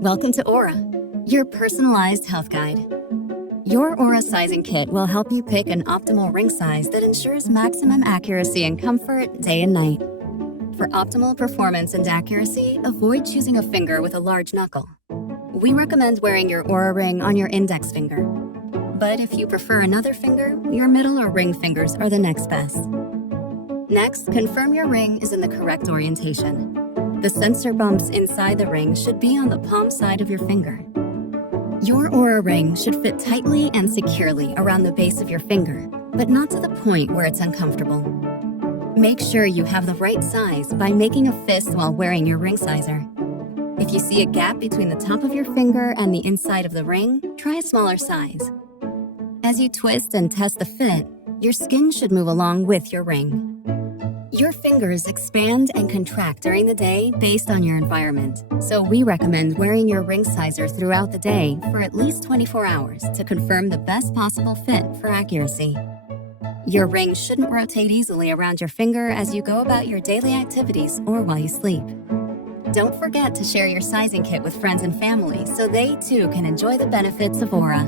Welcome to Oura, your personalized health guide. Your Oura sizing kit will help you pick an optimal ring size that ensures maximum accuracy and comfort day and night. For optimal performance and accuracy, avoid choosing a finger with a large knuckle. We recommend wearing your Oura Ring on your index finger. But if you prefer another finger, your middle or ring fingers are the next best. Next, confirm your ring is in the correct orientation. The sensor bumps inside the ring should be on the palm side of your finger. Your Oura Ring should fit tightly and securely around the base of your finger, but not to the point where it's uncomfortable. Make sure you have the right size by making a fist while wearing your ring sizer. If you see a gap between the top of your finger and the inside of the ring, try a smaller size. As you twist and test the fit, your skin should move along with your ring. Your fingers expand and contract during the day based on your environment, so we recommend wearing your ring sizer throughout the day for at least 24 hours to confirm the best possible fit for accuracy. Your ring shouldn't rotate easily around your finger as you go about your daily activities or while you sleep. Don't forget to share your sizing kit with friends and family so they too can enjoy the benefits of Oura.